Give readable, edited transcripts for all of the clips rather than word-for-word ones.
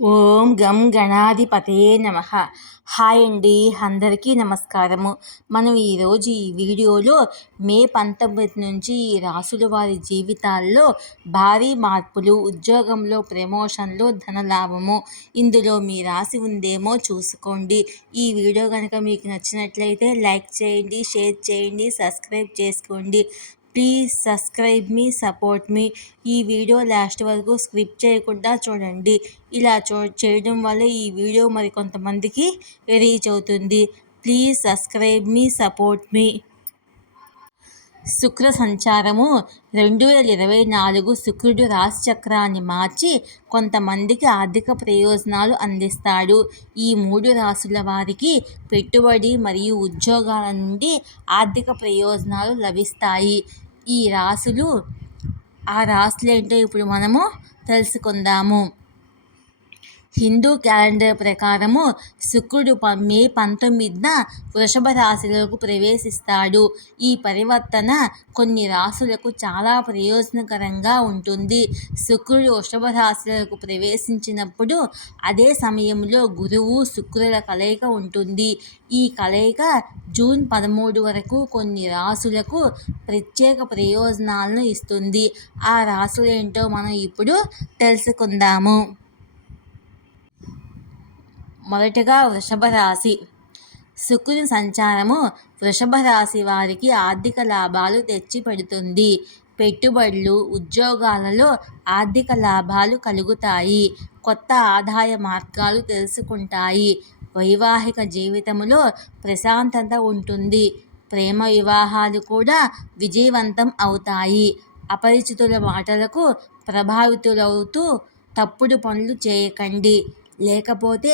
ఓం గం గణాధిపతయే నమః. హాయ్ అండి, అందరికీ నమస్కారము. మనం ఈరోజు ఈ వీడియోలో మే 19 నుంచి ఈ రాసుల వారి జీవితాల్లో భారీ మార్పులు, ఉద్యోగంలో ప్రమోషన్లు, ధనలాభము, ఇందులో మీ రాశి ఉందేమో చూసుకోండి. ఈ వీడియో కనుక మీకు నచ్చినట్లయితే లైక్ చేయండి, షేర్ చేయండి, సబ్స్క్రైబ్ చేసుకోండి. ప్లీజ్ సబ్స్క్రైబ్ మీ, సపోర్ట్ మీ. ఈ వీడియో లాస్ట్ వరకు స్కిప్ చేయకుండా చూడండి. ఇలా చేయడం వల్ల ఈ వీడియో మరి కొంతమందికి రీచ్ అవుతుంది. ప్లీజ్ సబ్స్క్రైబ్ మీ, సపోర్ట్ మీ. శుక్ర సంచారము 2024 శుక్రుడు రాశి చక్రాన్ని మార్చి కొంతమందికి ఆర్థిక ప్రయోజనాలు అందిస్తాడు. ఈ 3 రాశుల వారికి పెట్టుబడి మరియు ఉద్యోగాల నుండి ఆర్థిక ప్రయోజనాలు లభిస్తాయి. ఈ రాశులు ఆ రాశులేంటో ఇప్పుడు మనము తెలుసుకుందాము. హిందూ క్యాలెండర్ ప్రకారము శుక్రుడు మే 19న వృషభ రాశిలోకి ప్రవేశిస్తాడు. ఈ పరివర్తన కొన్ని రాశులకు చాలా ప్రయోజనకరంగా ఉంటుంది. శుక్రుడు వృషభ రాశిలోకి ప్రవేశించినప్పుడు అదే సమయంలో గురువు శుక్రుల కలయిక ఉంటుంది. ఈ కలయిక జూన్ 13 వరకు కొన్ని రాశులకు ప్రత్యేక ప్రయోజనాలను ఇస్తుంది. ఆ రాశులేంటో మనం ఇప్పుడు తెలుసుకుందాము. మొదటగా వృషభ రాశి. శుక్రుని సంచారము వృషభ రాశి వారికి ఆర్థిక లాభాలు తెచ్చిపెడుతుంది. పెట్టుబడులు, ఉద్యోగాలలో ఆర్థిక లాభాలు కలుగుతాయి. కొత్త ఆదాయ మార్గాలు తెలుసుకుంటాయి. వైవాహిక జీవితంలో ప్రశాంతత ఉంటుంది. ప్రేమ వివాహాలు కూడా విజయవంతం అవుతాయి. అపరిచితుల మాటలకు ప్రభావితులవుతూ తప్పుడు పనులు చేయకండి, లేకపోతే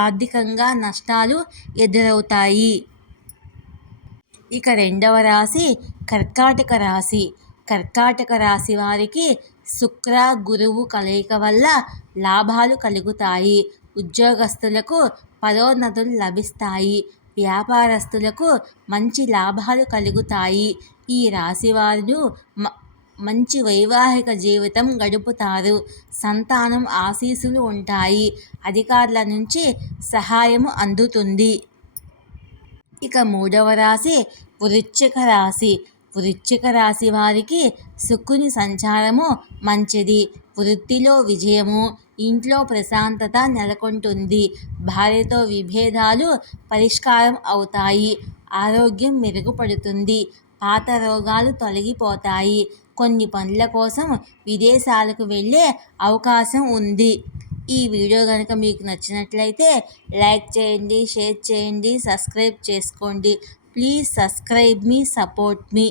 ఆర్థికంగా నష్టాలు ఎదురవుతాయి. ఇక రెండవ రాశి కర్కాటక రాశి. కర్కాటక రాశి వారికి శుక్ర గురువు కలయిక వల్ల లాభాలు కలుగుతాయి. ఉద్యోగస్తులకు పదోన్నతులు లభిస్తాయి. వ్యాపారస్తులకు మంచి లాభాలు కలుగుతాయి. ఈ రాశి వారు మంచి వైవాహిక జీవితం గడుపుతారు. సంతానం ఆశీస్సులు ఉంటాయి. అధికారుల నుంచి సహాయము అందుతుంది. ఇక మూడవ రాశి వృశ్చిక రాశి. వృశ్చిక రాశి వారికి శుక్రుని సంచారము మంచిది. వృత్తిలో విజయము, ఇంట్లో ప్రశాంతత నెలకొంటుంది. భార్యతో విభేదాలు పరిష్కారం అవుతాయి. ఆరోగ్యం మెరుగుపడుతుంది. పాత రోగాలు తొలగిపోతాయి. కొన్ని పనుల కోసం విదేశాలకు వెళ్ళే అవకాశం ఉంది. ఈ వీడియో కనుక మీకు నచ్చినట్లయితే లైక్ చేయండి, షేర్ చేయండి, సబ్స్క్రైబ్ చేసుకోండి. Please subscribe me, support me.